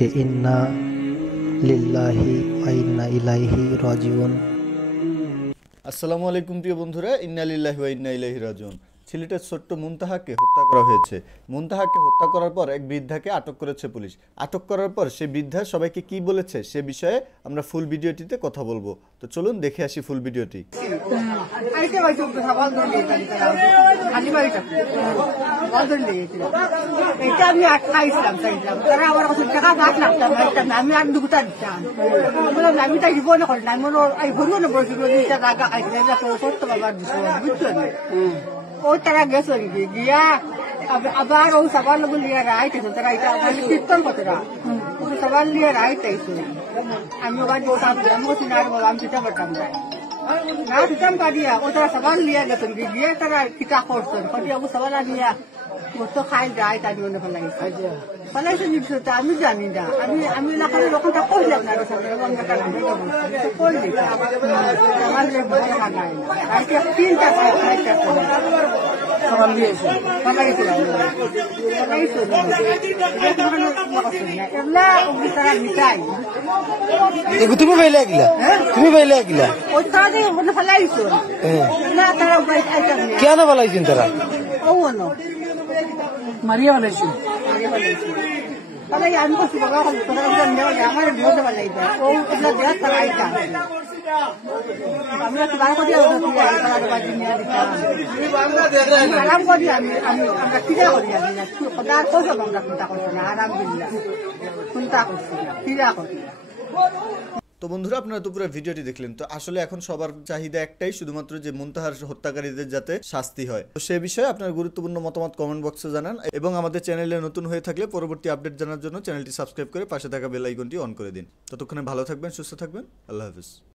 कि इन्ना लिल्लाहि व इन्ना इलाइहि राजिउन। আসসালামু আলাইকুম প্রিয় বন্ধুরা, ইন্না লিল্লাহি ওয়া ইন্না ইলাইহি রাজিউন। সিলেটের ছোট্ট মুনতাহাকে হত্যা করা হয়েছে। মুনতাহাকে হত্যা করার পর এক বৃদ্ধাকে আটক করেছে পুলিশ। আটক করার পর সেই বৃদ্ধা সবাইকে কি বলেছে সে বিষয়ে আমরা ফুল ভিডিওটিতে কথা বলবো। তো চলুন দেখে আসি ফুল ভিডিওটি। ও তারা গেছে গিয়া আবার ও সবার লোক লিয়ে রাইতেছে তারা এটা কীর্তন করতে সবার লিয়ে রাইতেছে। আমি ওখানে আমি সিনার বল আমি চিন্তা করতাম না চিন্তাম কাটিয়া ও তারা সবার লিয়ে গেছেন গিয়ে তারা কিতা করছেন কাটিয়া ও সবার লিয়া তো খাই যায় তাই মনে ফেলাইছে ফেলাইছে নিশ্চয় আমি জানি না আমি এলাকার লোকটা করলাম না করলি আমার তিনটা তুমি বাইলে গিলা তুমি বাইলে গিলা ফেলাইছো কেন বলাইছেন তারা মারিয়া ফেলাইছো আমি করছি বাবা আমার বিরোধে ফেলাইছে ও দেখ ফেলাইতা আমরা তো বার করি আরাম করি আমরা ফিরে করি সদার কোথাও আমরা চিন্তা করছি না আরাম দিল্লা চিন্তা করছি ফিরা করি। তো বন্ধুরা, আপনারা তো পুরো ভিডিওটি দেখলেন। তো আসলে এখন সবার চাহিদা একটাই, শুধুমাত্র যে মুনতাহার হত্যাকারীদের যাতে শাস্তি হয়। তো সে বিষয়ে আপনার গুরুত্বপূর্ণ মতামত কমেন্ট বক্সে জানান এবং আমাদের চ্যানেলে নতুন হয়ে থাকলে পরবর্তী আপডেট জানার জন্য চ্যানেলটি সাবস্ক্রাইব করে পাশে থাকা বেল আইকনটি অন করে দিন। ততক্ষণে ভালো থাকবেন, সুস্থ থাকবেন। আল্লাহ হাফেজ।